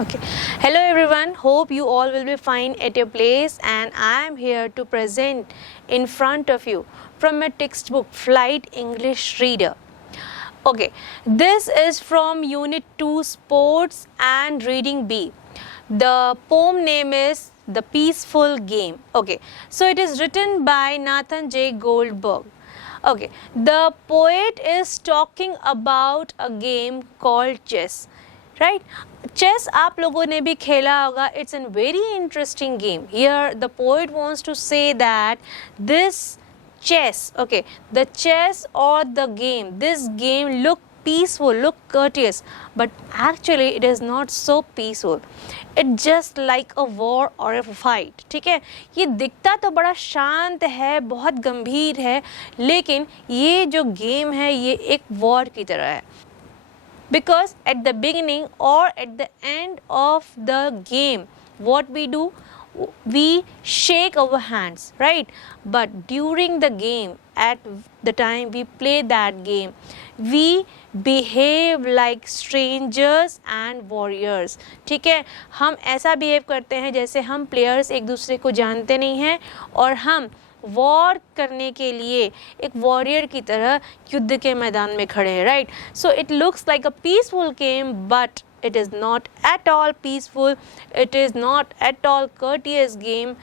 Okay. Hello everyone. Hope you all will be fine at your place, and I am here to present in front of you from my textbook Flight English Reader. Okay. This is from Unit 2 Sports and Reading B. The poem name is The Peaceful Game. Okay. So it is written by Nathan J. Goldberg. Okay. The poet is talking about a game called chess. Right chess आप लोगों ने भी खेला होगा. It's an very interesting game. Here the poet wants to say that this chess, okay, the chess or the game, this game look peaceful, look courteous, but actually it is not so peaceful. It's just like a war or a fight. ठीक है, ये दिखता तो बड़ा शांत है, बहुत गंभीर है, लेकिन ये जो गेम है ये एक वॉर की तरह है. Because at the beginning or at the end of the game, what we do, we shake our hands, right? But during the game, at the time we play that game, we behave like strangers and warriors. ठीक है, हम ऐसा behave करते हैं जैसे हम players एक दूसरे को जानते नहीं हैं और हम वॉर करने के लिए एक वॉरियर की तरह युद्ध के मैदान में खड़े हैं. Right, so it looks like a peaceful game, but it is not at all peaceful, it is not at all courteous game.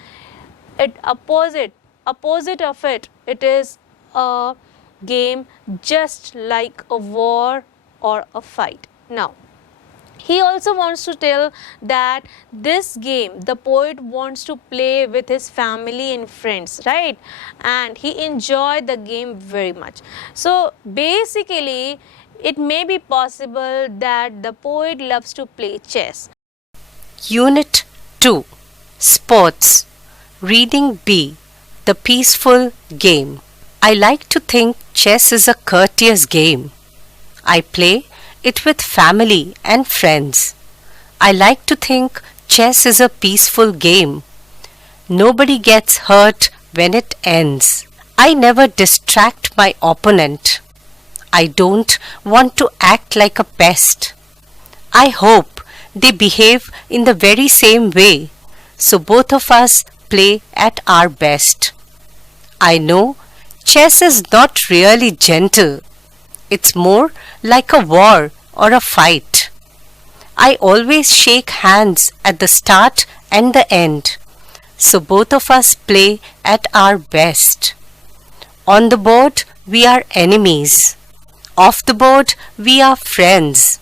It opposite of it, it is a game just like a war or a fight. Now he also wants to tell that this game the poet wants to play with his family and friends, right? And he enjoyed the game very much. So basically it may be possible that the poet loves to play chess. Unit 2 Sports Reading B The Peaceful Game. I like to think chess is a courteous game. I play it with family and friends. I like to think chess is a peaceful game. Nobody gets hurt when it ends. I never distract my opponent. I don't want to act like a pest. I hope they behave in the very same way, so both of us play at our best. I know chess is not really gentle. It's more like a war or a fight. I always shake hands at the start and the end, so both of us play at our best. On the board, we are enemies. Off the board, we are friends.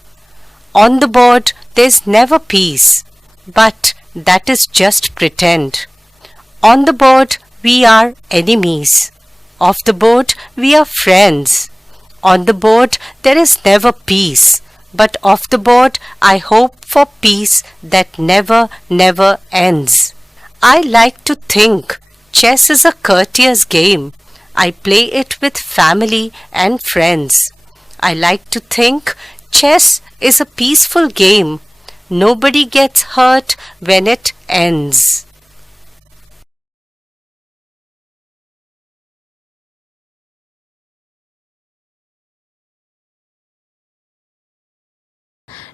On the board, there's never peace, but that is just pretend. On the board, we are enemies. Off the board, we are friends. On the board, there is never peace, but off the board, I hope for peace that never ends. I like to think chess is a courteous game. I play it with family and friends. I like to think chess is a peaceful game. Nobody gets hurt when it ends.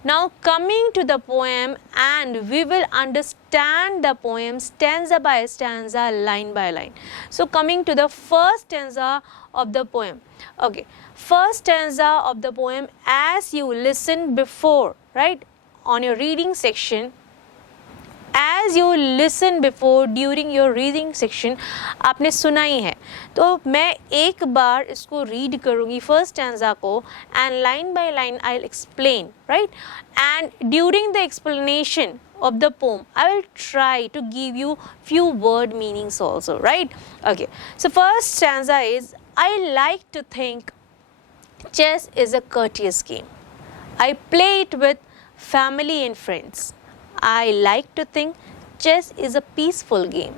Now coming to the poem, and we will understand the poem stanza by stanza, line by line. So coming to the first stanza of the poem. Okay, first stanza of the poem, as you listened before, right, on your reading section, as you listen before during your reading section, आपने सुना ही है, तो मैं एक बार इसको read करूँगी first stanza को, and line by line I'll explain, right? And during the explanation of the poem, I will try to give you few word meanings also, right? Okay, so first stanza is, I like to think chess is a courteous game. I play it with family and friends. I like to think chess is a peaceful game.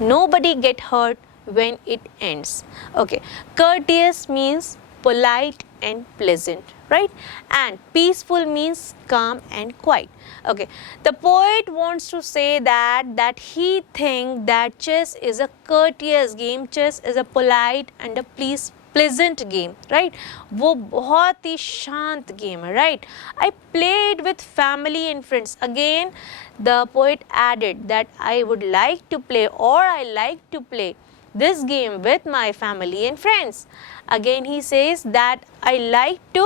Nobody get hurt when it ends. Okay, courteous means polite and pleasant, right? And peaceful means calm and quiet. Okay, the poet wants to say that he thinks that chess is a courteous game, chess is a polite and a pleasant game, right, वो बहुत ही शांत game है, right. I played with family and friends. Again the poet added that I would like to play और I like to play this game with my family and friends. Again he says that I like to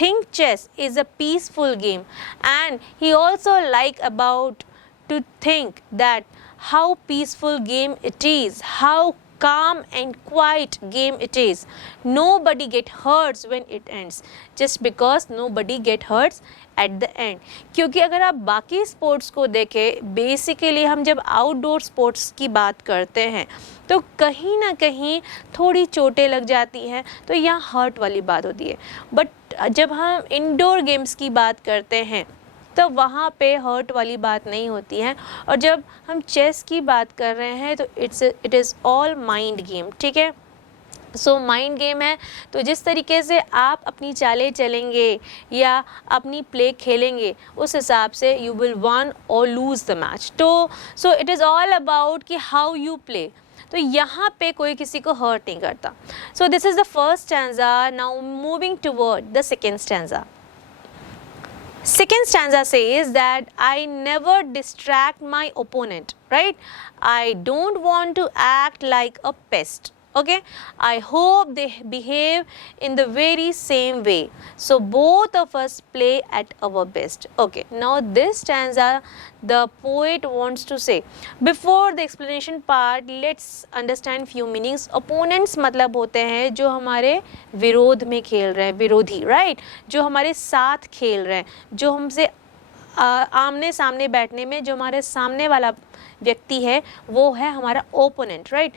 think chess is a peaceful game, and he also like about to think that how peaceful game it is, how calm and quiet game it is. Nobody get hurts when it ends, just because nobody get hurts at the end. क्योंकि अगर आप बाकी sports को देखें, basically हम जब outdoor sports की बात करते हैं तो कहीं ना कहीं थोड़ी चोटें लग जाती हैं, तो यहाँ हर्ट वाली बात होती है. बट जब हम इंडोर गेम्स की बात करते हैं तो वहाँ पे हर्ट वाली बात नहीं होती है. और जब हम चेस की बात कर रहे हैं तो it is all mind game, ठीक है. सो माइंड गेम है, तो जिस तरीके से आप अपनी चालें चलेंगे या अपनी प्ले खेलेंगे उस हिसाब से यू विल वन और लूज़ द मैच. तो so it is all about कि हाउ यू प्ले. तो यहाँ पे कोई किसी को हर्ट नहीं करता. So this is the first stanza. Now moving toward the second stanza. Second stanza says that I never distract my opponent, right? I don't want to act like a pest. Okay, I hope they behave in the very same way, so both of us play at our best. Okay, now this stanza the poet wants to say, before the explanation part let's understand few meanings. Opponents मतलब होते हैं जो हमारे विरोध में खेल रहे हैं, विरोधी, right, जो हमारे साथ खेल रहे हैं, जो हमसे आमने सामने बैठने में जो हमारे सामने वाला व्यक्ति है वो है हमारा ओपोनेंट, राइट.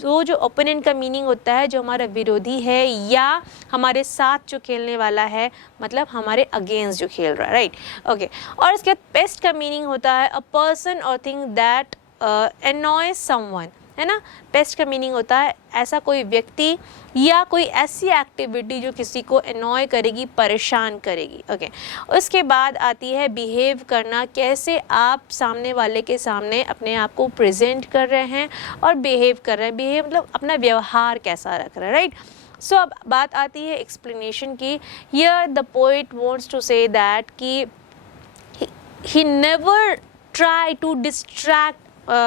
तो जो ओपोनेंट का मीनिंग होता है जो हमारा विरोधी है या हमारे साथ जो खेलने वाला है, मतलब हमारे अगेंस्ट जो खेल रहा है, राइट. ओके, और इसके बाद पेस्ट का मीनिंग होता है अ पर्सन और थिंग दैट annoys someone, है ना. पेस्ट का मीनिंग होता है ऐसा कोई व्यक्ति या कोई ऐसी एक्टिविटी जो किसी को अनॉय करेगी, परेशान करेगी. ओके, उसके बाद आती है बिहेव करना. कैसे आप सामने वाले के सामने अपने आप को प्रेजेंट कर रहे हैं और बिहेव कर रहे हैं. बिहेव मतलब अपना व्यवहार कैसा रख रहा है, राइट. सो अब बात आती है एक्सप्लेनेशन की. Here the poet wants to say that कि he never try to distract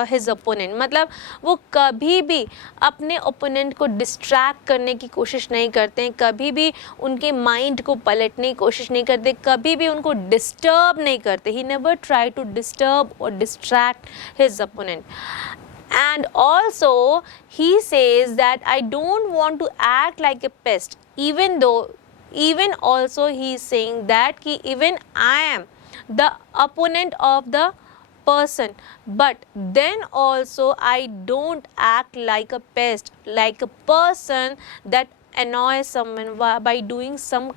his opponent. मतलब वो कभी भी अपने ओपोनेंट को डिस्ट्रैक्ट करने की कोशिश नहीं करते हैं, कभी भी उनके माइंड को पलटने की कोशिश नहीं करते, कभी भी उनको डिस्टर्ब नहीं करते. He never try to disturb और distract his opponent. And also he says that I don't want to act like a pest, even also he is saying that ki even I am the opponent of the person, but then also I don't act like a pest, like a person that annoys someone by doing some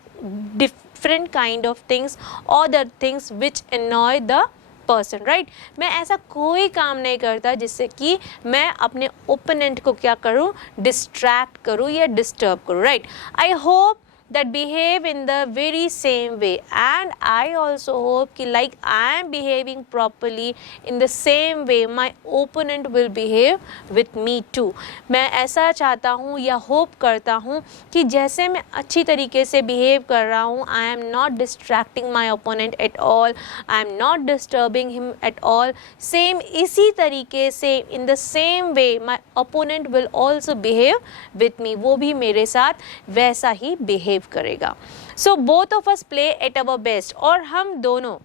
different kind of things or the things which annoy the person, right. मैं ऐसा कोई काम नहीं करता जिससे कि मैं अपने ओपोनेंट को क्या करूं, डिस्ट्रैक्ट करूं या डिस्टर्ब करूं, right. I hope that behave in the very same way, and I also hope कि like I am behaving properly in the same way my opponent will behave with me too. मैं ऐसा चाहता हूँ या hope करता हूँ कि जैसे मैं अच्छी तरीके से behave कर रहा हूँ, I am not distracting my opponent at all, I am not disturbing him at all, same इसी तरीके से in the same way my opponent will also behave with me. वो भी मेरे साथ वैसा ही behave करेगा. So both of us play at our best. और हम दोनों,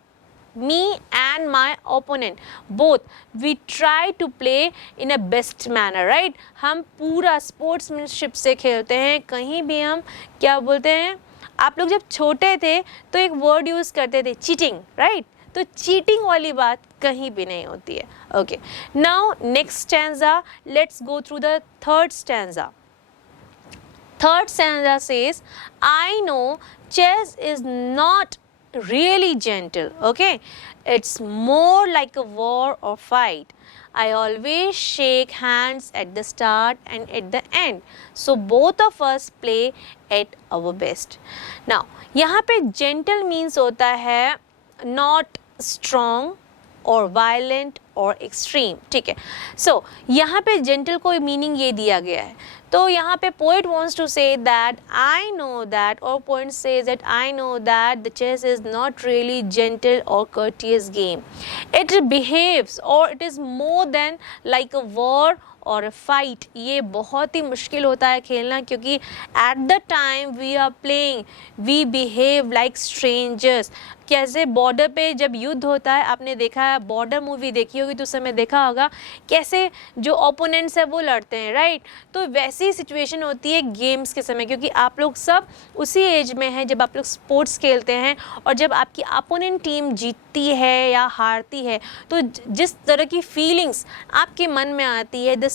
me and my opponent, both we try to play in a best manner, right. हम पूरा स्पोर्ट्समैनशिप से खेलते हैं. कहीं भी हम क्या बोलते हैं, आप लोग जब छोटे थे तो एक वर्ड यूज़ करते थे, चीटिंग, राइट. तो चीटिंग वाली बात कहीं भी नहीं होती है. Okay, now next stanza, let's go through the third stanza. Third stanza says, I know chess is not really gentle, okay? It's more like a war or fight. I always shake hands at the start and at the end. So both of us play at our best. Now, यहाँ पे gentle means होता है not strong, और violent और extreme, ठीक है। सो यहाँ पे जेंटल को मीनिंग ये दिया गया है, तो यहाँ पे poet wants to say that I know that, और poet says that I know that the chess is not really gentle और courteous गेम, इट बिहेव्स और it is more than like a war और fight. ये बहुत ही मुश्किल होता है खेलना, क्योंकि at the time we are playing we behave like strangers. कैसे बॉर्डर पे जब युद्ध होता है, आपने देखा है, बॉर्डर मूवी देखी होगी तो उस समय देखा होगा कैसे जो ओपोनेंट्स है वो लड़ते हैं, राइट। तो वैसी सिचुएशन होती है गेम्स के समय, क्योंकि आप लोग सब उसी एज में हैं जब आप लोग स्पोर्ट्स खेलते हैं, और जब आपकी अपोनेंट टीम जीतती है या हारती है तो जिस तरह की फीलिंग्स आपके मन में आती है, the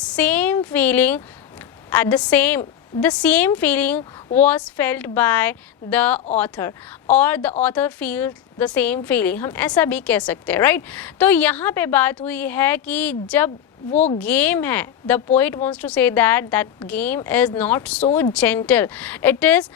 same feeling was felt by the author, or the author feels the same feeling, हम ऐसा भी कह सकते हैं, राइट। तो यहाँ पे बात हुई है कि जब वो गेम है, the poet wants to say that game is not so gentle, it is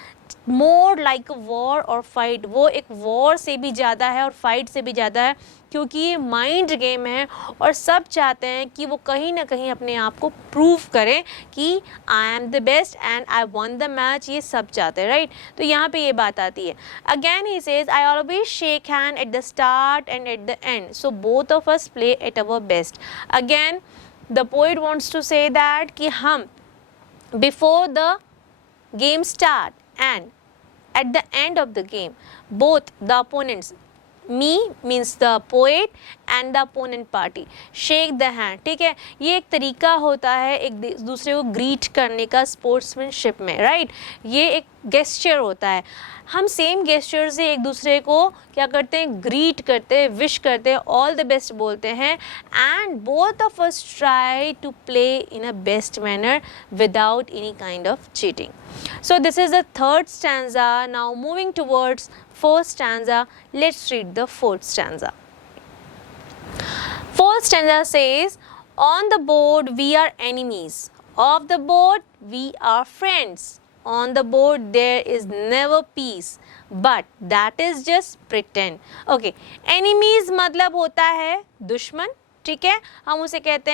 more like a war or fight। वो एक वॉर से भी ज़्यादा है और फाइट से भी ज़्यादा है, क्योंकि ये माइंड गेम है और सब चाहते हैं कि वो कहीं ना कहीं अपने आप को प्रूव करें कि I am the best and I won the match, ये सब चाहते हैं, राइट। तो यहाँ पे ये बात आती है। Again he says I always shake hand at the start and at the end, so both of us play at our best. Again the poet wants to say that कि हम before the game start and at the end of the game both the opponents, me means the poet and the opponent party, shake the hand, ठीक है। ये एक तरीका होता है एक दूसरे को ग्रीट करने का स्पोर्ट्समैनशिप में, राइट। ये एक गेस्चर होता है, हम सेम गेस्चर से एक दूसरे को क्या करते हैं, ग्रीट करते हैं, विश करते हैं, ऑल द बेस्ट बोलते हैं, and both of us try to play in a best manner without any kind of cheating. So this is the third stanza. Now moving towards fourth stanza, let's read the fourth stanza. Fourth stanza says, on the board we are enemies, off the board we are friends, on the board there is never peace, but that is just pretend. Okay, enemies मतलब होता है दुश्मन, ठीक है। हम उसे कहते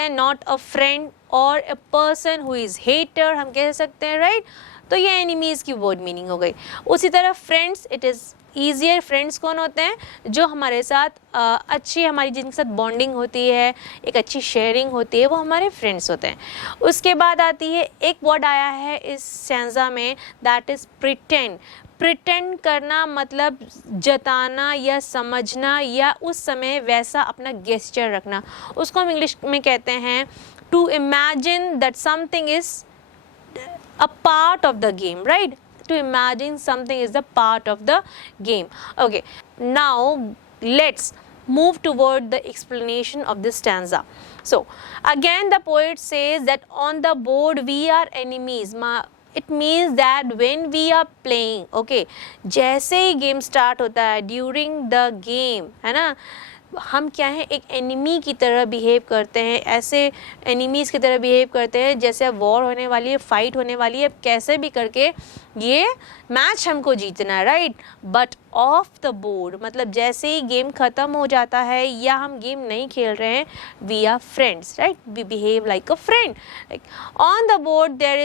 हैं नॉट अ फ्रेंड और a person who is hater, हम कह सकते हैं, राइट। तो ये एनिमीज़ की वर्ड मीनिंग हो गई। उसी तरह friends, it is easier. Friends कौन होते हैं, जो हमारे साथ अच्छी, हमारी जिनके साथ बॉन्डिंग होती है, एक अच्छी शेयरिंग होती है, वो हमारे फ्रेंड्स होते हैं। उसके बाद आती है, एक वर्ड आया है इस स्टैंजा में, दैट इज़ प्रिटेंड। प्रिटेंड करना मतलब जताना या समझना, या उस समय वैसा अपना गेस्चर रखना, उसको हम इंग्लिश में कहते हैं to imagine that something is a part of the game, right. To imagine something is the part of the game. Okay, now let's move toward the explanation of this stanza. So again the poet says that on the board we are enemies. It means that when we are playing, okay, जैसे ही game start होता है, during the game, है ना, हम क्या हैं, एक enemy की तरह बिहेव करते हैं, ऐसे एनिमीज़ की तरह बिहेव करते हैं जैसे अब वॉर होने वाली है, फाइट होने वाली है, कैसे भी करके ये मैच हमको जीतना है, right. But off the board मतलब जैसे ही गेम ख़त्म हो जाता है या हम गेम नहीं खेल रहे हैं, we are friends, right, we behave like a friend. Like on the board there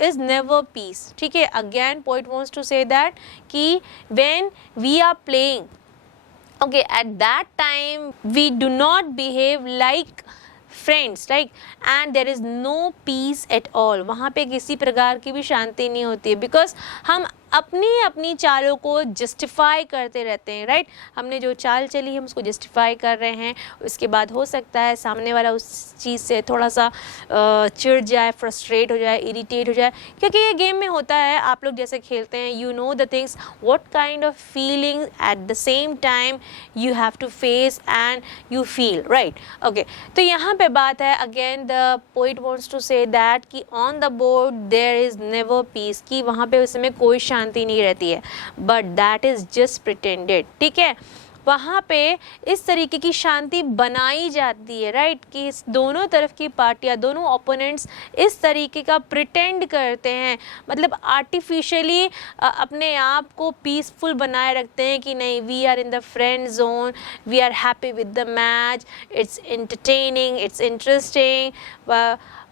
is never peace, ठीक है। Again poet wants to say that कि when we are playing, okay, at that time we do not behave like friends, right, and there is no peace at all. वहाँ पे किसी प्रकार की भी शांति नहीं होती है, बिकॉज हम अपनी चालों को जस्टिफाई करते रहते हैं, राइट। हमने जो चाल चली हम उसको जस्टिफाई कर रहे हैं, उसके बाद हो सकता है सामने वाला उस चीज़ से थोड़ा सा चिढ़ जाए, फ्रस्ट्रेट हो जाए, इरिटेट हो जाए, क्योंकि ये गेम में होता है। आप लोग जैसे खेलते हैं, you know the things, what kind of feeling at the same time you have to face and you feel, right. Okay, तो यहाँ पे बात है, again the poet wants to say that कि on the board there is never peace, कि वहाँ पे उस समय कोई शांति नहीं रहती है, but that is just pretended, ठीक है। वहाँ पे इस तरीके की शांति बनाई जाती है, राइट, कि इस दोनों तरफ की पार्टियाँ, दोनों ओपोनेंट्स इस तरीके का प्रिटेंड करते हैं, मतलब आर्टिफिशियली अपने आप को पीसफुल बनाए रखते हैं कि नहीं, we are in the friend zone, we are happy with the match, it's entertaining, it's interesting.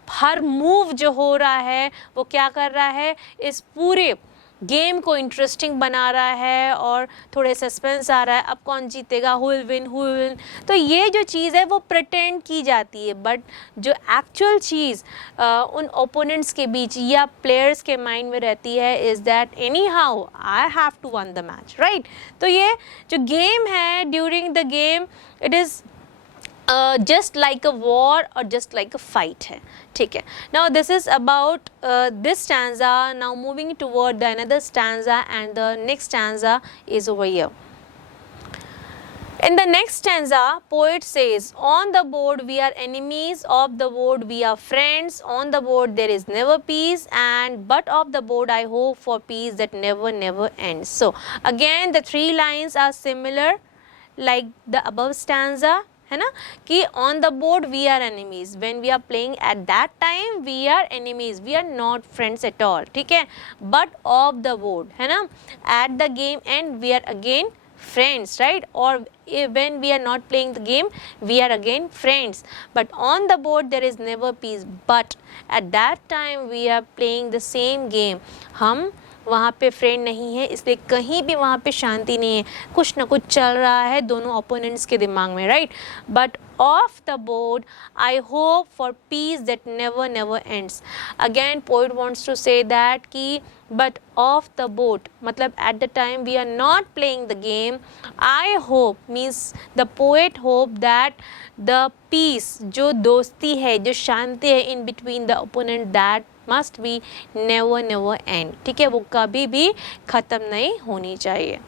हर मूव जो हो रहा है वो क्या कर रहा है, इस पूरे गेम को इंटरेस्टिंग बना रहा है और थोड़े सस्पेंस आ रहा है, अब कौन जीतेगा, who will win, who will win. तो ये जो चीज़ है वो प्रिटेंड की जाती है, बट जो एक्चुअल चीज़ उन ओपोनेंट्स के बीच या प्लेयर्स के माइंड में रहती है is that anyhow I have to won the match, right. तो ये जो गेम है, during the game it is just like a war or just like a fight है, ठीक है। Now this is about this stanza. Now moving toward the another stanza, and the next stanza is over here. In the next stanza, poet says, on the board we are enemies, off the board we are friends, on the board there is never peace, and but off the board I hope for peace that never ends. So again the three lines are similar like the above stanza, है ना, कि on the board we are enemies, when we are playing at that time we are enemies, we are not friends at all, ठीक है, but off the board, है ना, at the game end we are again friends, right, or when we are not playing the game we are again friends, but on the board there is never peace, but at that time we are playing the same game, हम वहाँ पे friend नहीं है, इसलिए कहीं भी वहाँ पे शांति नहीं है, कुछ ना कुछ चल रहा है दोनों ओपोनेंट्स के दिमाग में, right. But off the board I hope for peace that never ends. Again poet wants to say that कि बट ऑफ द बोर्ड मतलब at the time we are not playing the game, I hope means the poet hope that the peace, जो दोस्ती है, जो शांति है in between the opponent, that must be never end, ठीक है, वो कभी भी ख़त्म नहीं होनी चाहिए।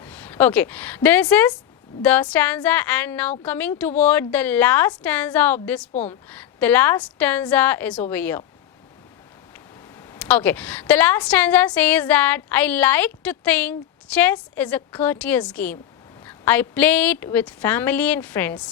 Okay, this is the stanza, and now coming toward the last stanza of this poem. The last stanza is over here. Okay, the last stanza says that I like to think chess is a courteous game. I play it with family and friends.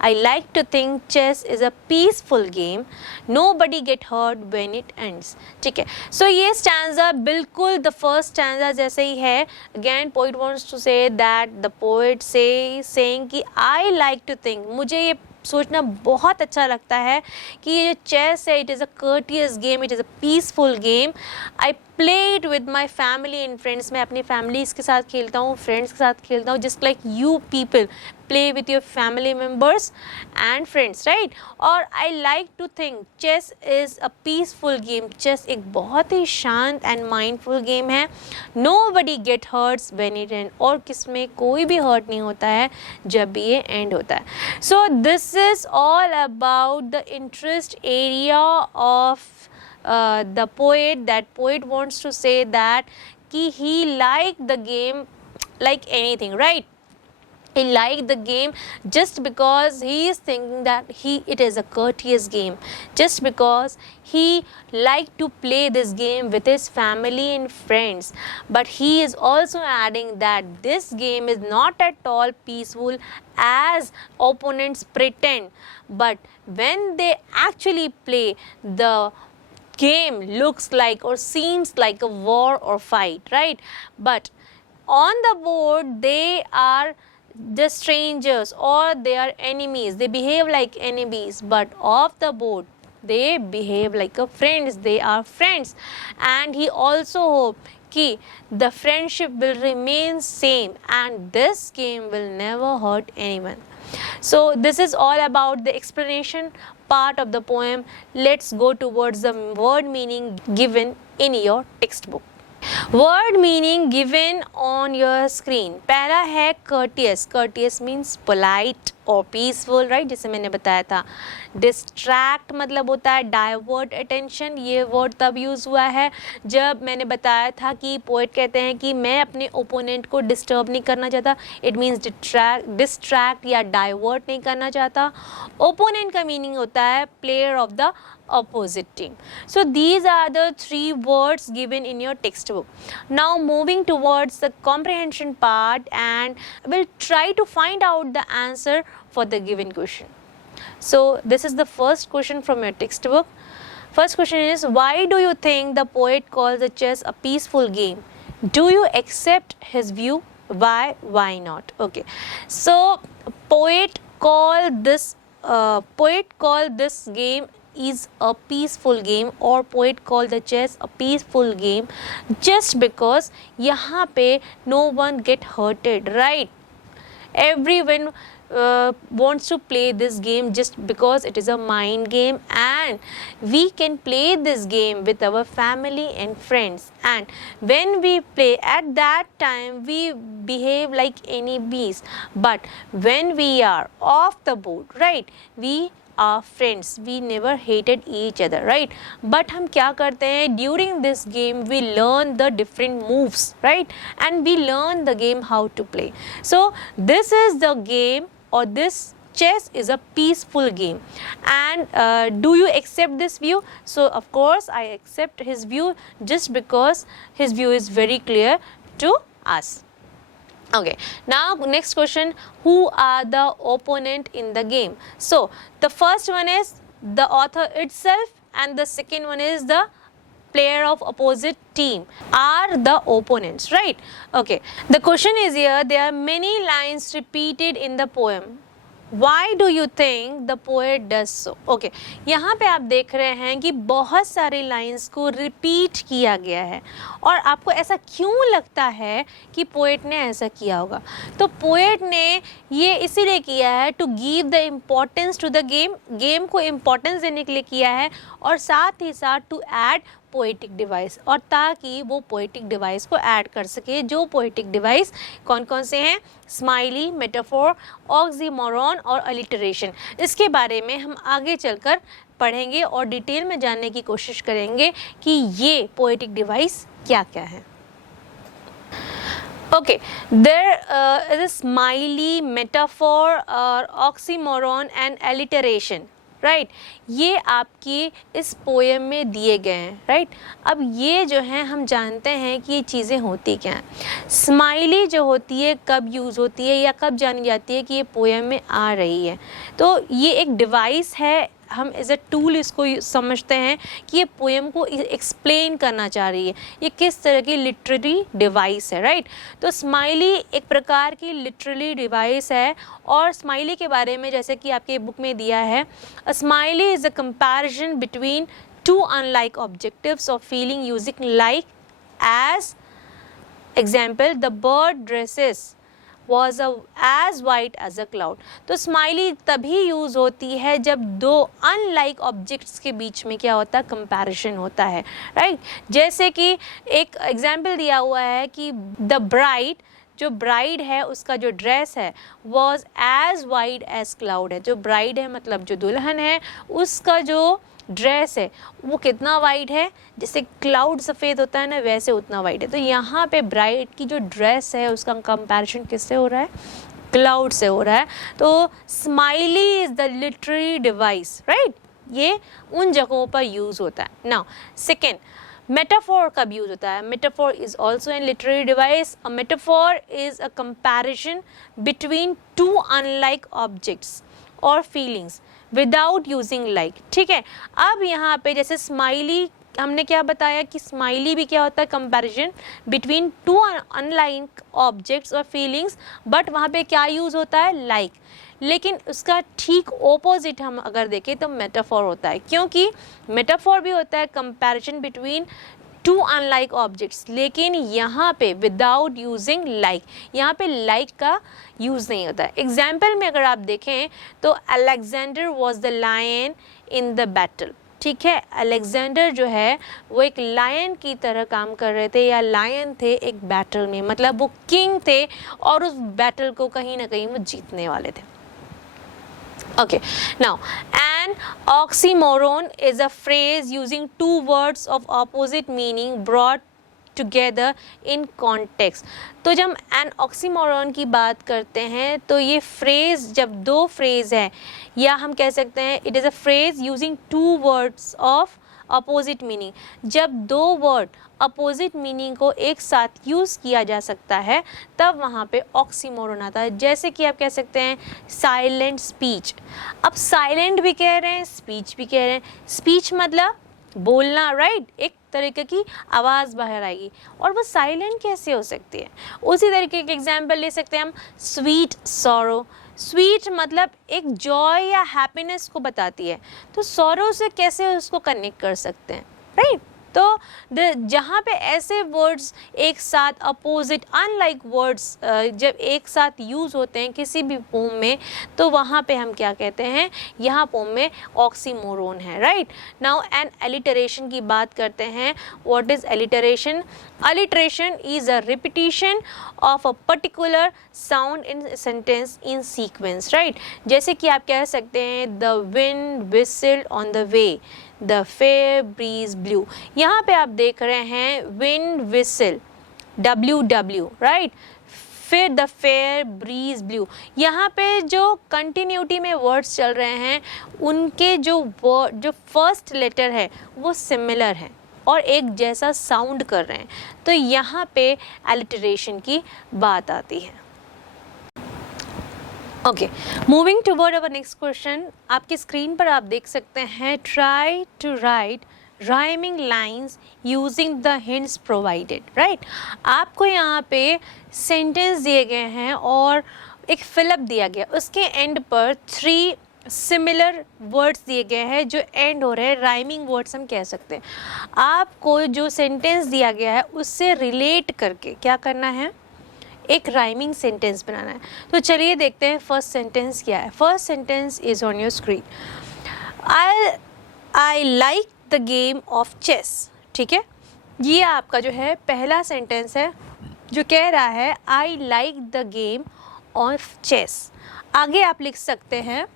I like to think chess is a peaceful game. Nobody get hurt when it ends. ठीक है, so ये stanza बिल्कुल the first stanza जैसे ही है. Again poet wants to say that the poet saying कि I like to think, मुझे ये सोचना बहुत अच्छा लगता है कि ये जो चेस है it is a courteous game, it is a peaceful game. I play it with my family and friends, मैं अपनी फैमिलीज़ के साथ खेलता हूँ, फ्रेंड्स के साथ खेलता हूँ, just like you people play with your family members and friends, right. और I like to think chess is a peaceful game, chess एक बहुत ही शांत एंड माइंडफुल गेम है। Nobody get hurts when it end, और किसमें कोई भी हर्ट नहीं होता है जब भी ये एंड होता है। So this is all about the interest area of the poet. That poet wants to say that he liked the game like anything, right? He liked the game just because he is thinking that it is a courteous game, just because he liked to play this game with his family and friends. But he is also adding that this game is not at all peaceful as opponents pretend, but when they actually play, the game looks like or seems like a war or fight, right? But on the board they are the strangers or they are enemies, they behave like enemies, but off the board they behave like a friends, they are friends. And he also hoped कि the friendship will remain same and this game will never hurt anyone. So this is all about the explanation part of the poem. Let's go towards the word meaning given in your textbook. Word meaning given on your screen. पहला है courteous. Courteous means polite और peaceful, right? जैसे मैंने बताया था. Distract मतलब होता है divert attention. ये word तब यूज़ हुआ है जब मैंने बताया था कि poet कहते हैं कि मैं अपने opponent को disturb नहीं करना चाहता. It means distract या divert नहीं करना चाहता. Opponent का meaning होता है player of the opposite team. So these are the three words given in your textbook. Now moving towards the comprehension part, and we'll try to find out the answer for the given question. So this is the first question from your textbook. First question is, why do you think the poet calls the chess a peaceful game? Do you accept his view? Why not? Okay, so poet called this game is a peaceful game, or poet called the chess a peaceful game just because यहाँ पे no one get hurted, right? Everyone wants to play this game just because it is a mind game, and we can play this game with our family and friends, and when we play at that time we behave like any beast, but when we are off the board, right, we are friends, we never hated each other, right? But हम क्या करते हैं, during this game we learn the different moves, right, and we learn the game how to play. So this is the game, or this chess is a peaceful game. And do you accept this view? So of course I accept his view just because his view is very clear to us. Okay, now next question, who are the opponent in the game? So the first one is the author itself, and the second one is the player of opposite team are the opponents, right? Okay, the question is here, there are many lines repeated in the poem. Why do you think the poet does so? Okay, यहाँ पे आप देख रहे हैं कि बहुत सारी lines को रिपीट किया गया है, और आपको ऐसा क्यों लगता है कि पोएट ने ऐसा किया होगा? तो पोएट ने ये इसीलिए किया है to give the importance to the game को इम्पोर्टेंस देने के लिए किया है, और साथ ही साथ टू ऐड पोएटिक डिवाइस, और ताकि वो पोएटिक डिवाइस को ऐड कर सके। जो पोएटिक डिवाइस कौन कौन से हैं? स्माइली, मेटाफोर, ऑक्सीमोरॉन और अलिटरेशन। इसके बारे में हम आगे चलकर पढ़ेंगे और डिटेल में जानने की कोशिश करेंगे कि ये पोएटिक डिवाइस क्या क्या है। Okay, there is a smiley, metaphor, oxymoron and alliteration. Right ये आपकी इस पोएम में दिए गए हैं, राइट। अब ये जो है हम जानते हैं कि ये चीज़ें होती क्या हैं। स्माइली जो होती है कब यूज़ होती है या कब जानी जाती है कि ये पोएम में आ रही है, तो ये एक डिवाइस है, हम एज अ टूल इसको समझते हैं कि ये पोएम को एक्सप्लेन करना चाह रही है, ये किस तरह की लिटरेरी डिवाइस है, राइट। तो स्माइली एक प्रकार की लिटरेरी डिवाइस है, और स्माइली के बारे में जैसे कि आपके बुक में दिया है, a simile is a comparison between two unlike objectives of feeling using like as example the bird dresses was as white as a cloud। तो स्माइली तभी यूज़ होती है जब दो अनलाइक ऑब्जेक्ट्स के बीच में क्या होता है, कंपैरिजन होता है, राइट। जैसे कि एक एग्जाम्पल दिया हुआ है कि द ब्राइड, जो ब्राइड है उसका जो ड्रेस है was as white as cloud है। जो ब्राइड है मतलब जो दुल्हन है, उसका जो ड्रेस है वो कितना वाइट है, जैसे क्लाउड सफ़ेद होता है ना वैसे उतना वाइट है। तो यहाँ पे ब्राइड की जो ड्रेस है उसका कंपैरिजन किससे हो रहा है, क्लाउड से हो रहा है। तो smiley is the literary device, right, ये उन जगहों पर यूज़ होता है। नाउ सेकेंड, मेटाफोर कब यूज़ होता है? Metaphor is also an literary device. A metaphor is a comparison between two unlike objects और फीलिंग्स विदाउट यूजिंग लाइक, ठीक है। अब यहाँ पे जैसे स्माइली हमने क्या बताया कि स्माइली भी क्या होता है, comparison between two unlike objects और फीलिंग्स, बट वहाँ पे क्या यूज़ होता है, लाइक। लेकिन उसका ठीक ओपोजिट हम अगर देखें तो मेटाफोर होता है, क्योंकि मेटाफोर भी होता है comparison between two unlike objects, लेकिन यहाँ पे विदाउट यूजिंग लाइक, यहाँ पे लाइक का यूज़ नहीं होता है। एग्जाम्पल में अगर आप देखें तो Alexander was the lion in the battle, ठीक है। अलेक्जेंडर जो है वो एक लायन की तरह काम कर रहे थे, या लायन थे एक बैटल में, मतलब वो किंग थे और उस बैटल को कहीं ना कहीं वो जीतने वाले थे। Okay, now an oxymoron is a phrase using two words of opposite meaning brought together in context. तो जब एन ऑक्सीमोरॉन की बात करते हैं तो ये फ्रेज जब दो फ्रेज है, या हम कह सकते हैं it is a phrase using two words of opposite meaning, जब दो वर्ड अपोजिट मीनिंग को एक साथ यूज़ किया जा सकता है तब वहाँ पे ऑक्सीमोरॉन आता है. जैसे कि आप कह सकते हैं साइलेंट स्पीच. अब साइलेंट भी कह रहे हैं, स्पीच भी कह रहे हैं. स्पीच मतलब बोलना, राइट, एक तरीके की आवाज़ बाहर आएगी, और वो साइलेंट कैसे हो सकती है. उसी तरीके के एग्जाम्पल ले सकते हैं हम स्वीट सॉरो. स्वीट मतलब एक जॉय या हैप्पीनेस को बताती है, तो सॉरो से कैसे उसको कनेक्ट कर सकते हैं, राइट. तो जहाँ पे ऐसे वर्ड्स एक साथ अपोजिट अनलाइक वर्ड्स जब एक साथ यूज़ होते हैं किसी भी पोम में, तो वहाँ पे हम क्या कहते हैं, यहाँ पोम में ऑक्सीमोरॉन है, राइट. नाउ एन एलिटरेशन की बात करते हैं. What is alliteration? Alliteration is a repetition of a particular sound in sentence in sequence, right. जैसे कि आप कह सकते हैं the wind whistled on the way, the fair breeze blew. यहाँ पे आप देख रहे हैं विंड विसिल, WW, राइट. फिर द फेयर ब्रीज ब्लू. यहाँ पे जो कंटिन्यूटी में वर्ड्स चल रहे हैं उनके जो फर्स्ट लेटर है वो सिमिलर है और एक जैसा साउंड कर रहे हैं, तो यहाँ पे एलिटरेशन की बात आती है. Okay, moving toward our next question. आपकी स्क्रीन पर आप देख सकते हैं try to write rhyming lines using the hints provided, right. आपको यहाँ पे सेंटेंस दिए गए हैं और एक फिलअप दिया गया, उसके एंड पर 3 सिमिलर वर्ड्स दिए गए हैं जो एंड हो रहे हैं, राइमिंग वर्ड्स हम कह सकते हैं. आपको जो सेंटेंस दिया गया है उससे रिलेट करके क्या करना है, एक राइमिंग सेंटेंस बनाना है. तो चलिए देखते हैं फर्स्ट सेंटेंस क्या है. First sentence is on your screen. I like the game of chess. ठीक है, ये आपका जो है पहला सेंटेंस है जो कह रहा है I like the game of chess. आगे आप लिख सकते हैं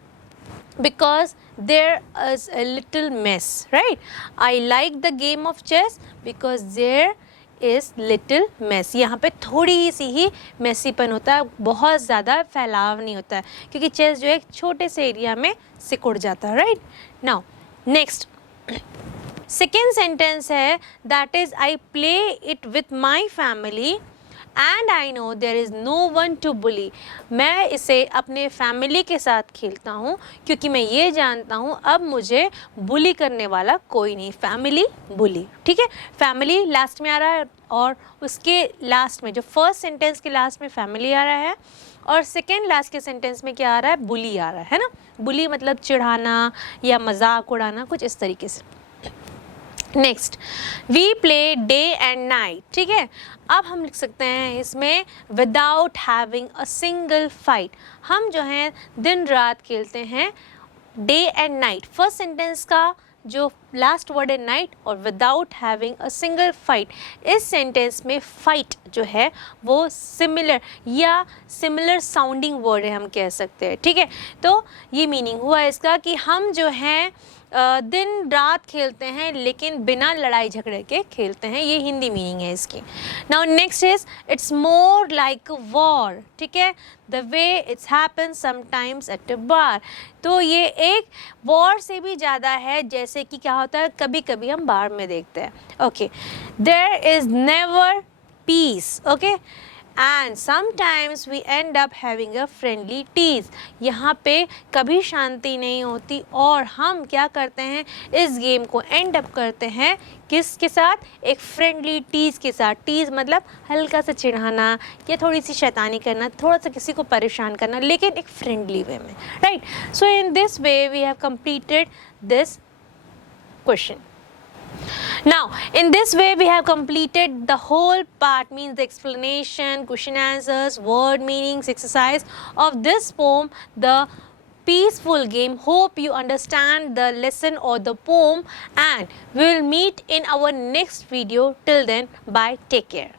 because there is a little mess, right. I like the game of chess because there is little mess. यहाँ पे थोड़ी सी ही मैसीपन होता है, बहुत ज़्यादा फैलाव नहीं होता है क्योंकि चेस जो है एक छोटे से एरिया में सिकुड़ जाता है, right. Now next second sentence है that is I play it with my family and I know there is no one to bully. मैं इसे अपने फैमिली के साथ खेलता हूँ क्योंकि मैं ये जानता हूँ अब मुझे बुली करने वाला कोई नहीं. फैमिली बुली, ठीक है. फैमिली लास्ट में आ रहा है और उसके लास्ट में जो फर्स्ट सेंटेंस के लास्ट में फैमिली आ रहा है और सेकेंड लास्ट के सेंटेंस में क्या आ रहा है, बुली आ रहा है ना. बुली मतलब चिढ़ाना या मजाक उड़ाना, कुछ इस तरीके से. Next we play day and night. ठीक है, अब हम लिख सकते हैं इसमें without having a single fight. हम जो है दिन रात खेलते हैं, day and night. First sentence का जो लास्ट वर्ड है नाइट और without having a single fight. इस सेंटेंस में फाइट जो है वो सिमिलर या सिमिलर साउंडिंग वर्ड है, हम कह सकते हैं. ठीक है, तो ये मीनिंग हुआ इसका कि हम जो हैं दिन रात खेलते हैं लेकिन बिना लड़ाई झगड़े के खेलते हैं. ये हिंदी मीनिंग है इसकी. Now next is it's more like a war. ठीक है, the way it's happen sometimes at a bar. तो ये एक वॉर से भी ज़्यादा है, जैसे कि क्या होता है कभी कभी हम बार में देखते हैं. Okay, there is never peace. Okay, and sometimes we end up having a friendly tease. यहाँ पे कभी शांति नहीं होती और हम क्या करते हैं, इस गेम को एंड अप करते हैं किसके साथ, एक फ्रेंडली टीज के साथ. टीज मतलब हल्का सा चिढ़ाना या थोड़ी सी शैतानी करना, थोड़ा सा किसी को परेशान करना, लेकिन एक फ्रेंडली वे में, right. So in this way we have completed this question. Now in this way we have completed the whole part, means the explanation, question answers, word meanings exercise of this poem, The Peaceful Game. Hope you understand the lesson or the poem, and we will meet in our next video. Till then, bye, take care.